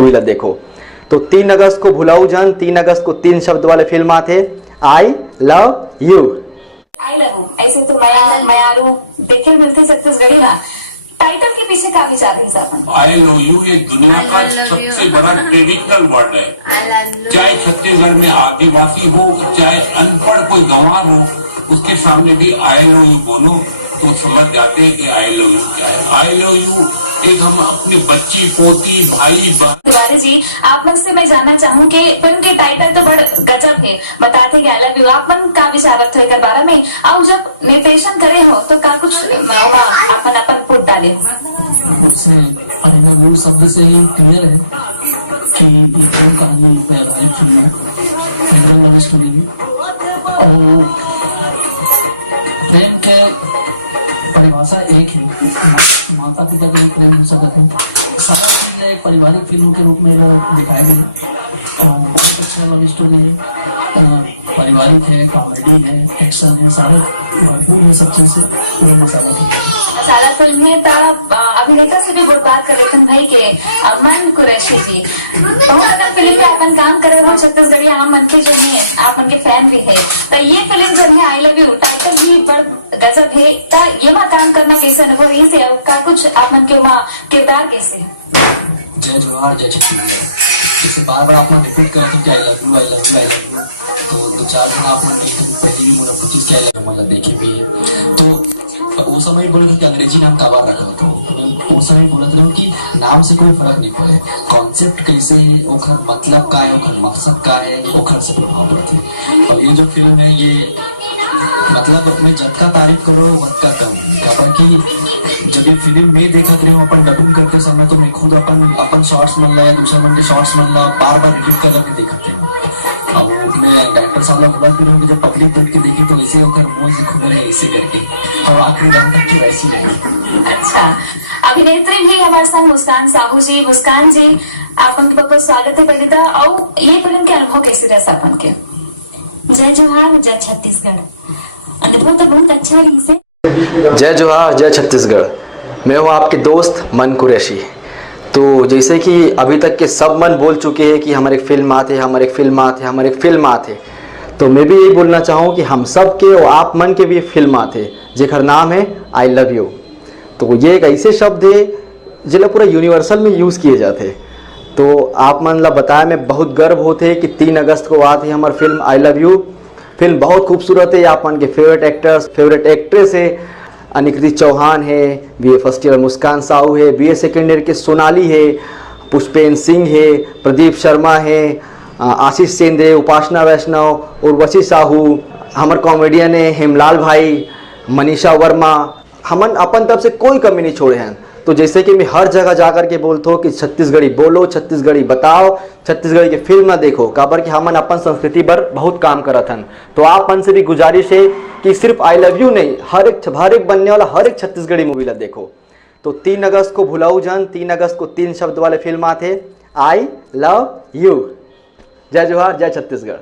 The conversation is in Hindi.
मूवी ला देखो। तो 3 अगस्त को भुलाऊ जान, 3 अगस्त को 3 शब्द वाले फिल्म आते, I love you. I love ऐसे तो मयारू देखे मिलते छत्तीसगढ़ी ना। टाइटल के पीछे का विचार है साहब? आई लव यू एक दुनिया का सबसे बड़ा ट्रेडिशनल वर्ड है। चाहे छत्तीसगढ़ में आदिवासी हो, चाहे अनपढ़ कोई गंवार हो, उसके सामने भी आई लव यू बोलो तो समझ जाते हैं कि आई लव यू क्या है। आई लव यू एक हम अपने बच्ची, पोती, भाई बहन। तिवारी जी, आप लोग से मैं जानना चाहूँ कि फिल्म के टाइटल तो बड़ गजब है, बताते कि आई लव यू। आप मन का विचार रखते हो एक बारे में, और जब निर्देशन करे हो तो का कुछ अपन फुट डाले हो? उससे आई लव यू शब्द से ही क्लियर है कि ये फिल्म कहानी पे आधारित फिल्म है, रियल लव स्टोरी है। और प्रेम के परिभाषा एक है, माता पिता के लिए प्रेम हो सकता है। सारा फिल्म एक पारिवारिक फिल्म के रूप में दिखाया गया। बहुत अच्छा लव स्टोरी है, पारिवारिक है, कॉमेडी है, एक्शन है, सारे भरपूर है सब चीज से मसाला मसाला फिल्म है। तब अभिनेता से भी बात कर लेते भाई के मन कुरैशी जी, बहुत अगर फिल्म पे अपन काम करे हो छत्तीसगढ़ी आम मन के जो है, आप मन के फैन भी है, तो ये फिल्म जो है आई लव यू टाइटल भी बड़ गजब है। तो ये माँ काम करना कैसे अनुभव रही से, का कुछ आप मन के वहाँ किरदार कैसे? जय जोहार जय छत्तीसगढ़, इसे बार बार आप रिपीट करते हैं कि I love you I love you I love you. तो 2-4 दिन आप पहले भी बोला 25 क्या लगा मतलब देखे भी है। तो वो समय बोले कि अंग्रेजी नाम का बार रखा था, वो समय बोलते रहो कि नाम से कोई फर्क नहीं पड़े, कॉन्सेप्ट कैसे है, ओखर मतलब का है, ओखर मकसद का है, ओखर से प्रभाव पड़ते हैं। और ये जो फिल्म है ये मतलब मैं जब का तारीफ करो वक्त का कम, कि जब ये फिल्म में देखा रही हूँ अपन डबिंग करते समय, तो मैं खुद अपन शॉर्ट्स मन ला या दूसरा मन के शॉर्ट्स मन ला बार बार रिपीट करके देखते हैं। अब मैं डायरेक्टर साहब लोग बात करूँ कि जब पब्लिक बैठ के देखे तो ऐसे होकर मुंह से खबर है ऐसे करके, और आखिरी दम तक की वैसी नहीं। अच्छा, अभिनेत्री भी हमारे साथ मुस्कान साहू जी। मुस्कान जी, आप उनके बहुत स्वागत है पहले तो। और ये फिल्म के अनुभव कैसे रहे अपन के? जय जोहार जय छत्तीसगढ़, अनुभव तो बहुत अच्छा रही से। जय जोहार जय छत्तीसगढ़, मैं हूँ आपके दोस्त मन कुरैशी। तो जैसे कि अभी तक के सब मन बोल चुके हैं कि हमारे फिल्म आते, हमारे फिल्म आते, हमारे फिल्म आते, तो मैं भी यही बोलना चाहूँ कि हम सब के और आप मन के भी फिल्म आते जेकर नाम है आई लव यू। तो ये एक ऐसे शब्द है जिला पूरा यूनिवर्सल में यूज़ किए जाते। तो आप मन ला बताया मैं बहुत गर्व होते कि 3 अगस्त को आते हमारी film I love you. Film बहुत खूबसूरत है, आप मन के फेवरेट एक्टर्स फेवरेट एक्ट्रेस है, अनिकृति चौहान है, बीए फर्स्ट ईयर मुस्कान साहू है, बीए सेकेंड ईयर के सोनाली है, पुष्पेन सिंह है, प्रदीप शर्मा है, आशीष सेंद्रे, उपासना वैष्णव, उर्वशी साहू, हमारे कॉमेडियन है हेमलाल भाई, मनीषा वर्मा। हमन अपन तरफ से कोई कमी नहीं छोड़े हैं। तो जैसे कि मैं हर जगह जाकर के बोलता हूँ कि छत्तीसगढ़ी बोलो, छत्तीसगढ़ी बताओ, छत्तीसगढ़ी की फिल्म ना देखो, काबर कि हमन अपन संस्कृति पर बहुत काम करत हन। तो आप मन से भी गुजारिश है कि सिर्फ आई लव यू नहीं, हर एक बनने वाला हर एक छत्तीसगढ़ी मूवी ला देखो। तो 3 अगस्त को भुलाऊ जान, 3 अगस्त को 3 शब्द वाले फिल्म आते, आई लव यू। जय जोहार जय छत्तीसगढ़।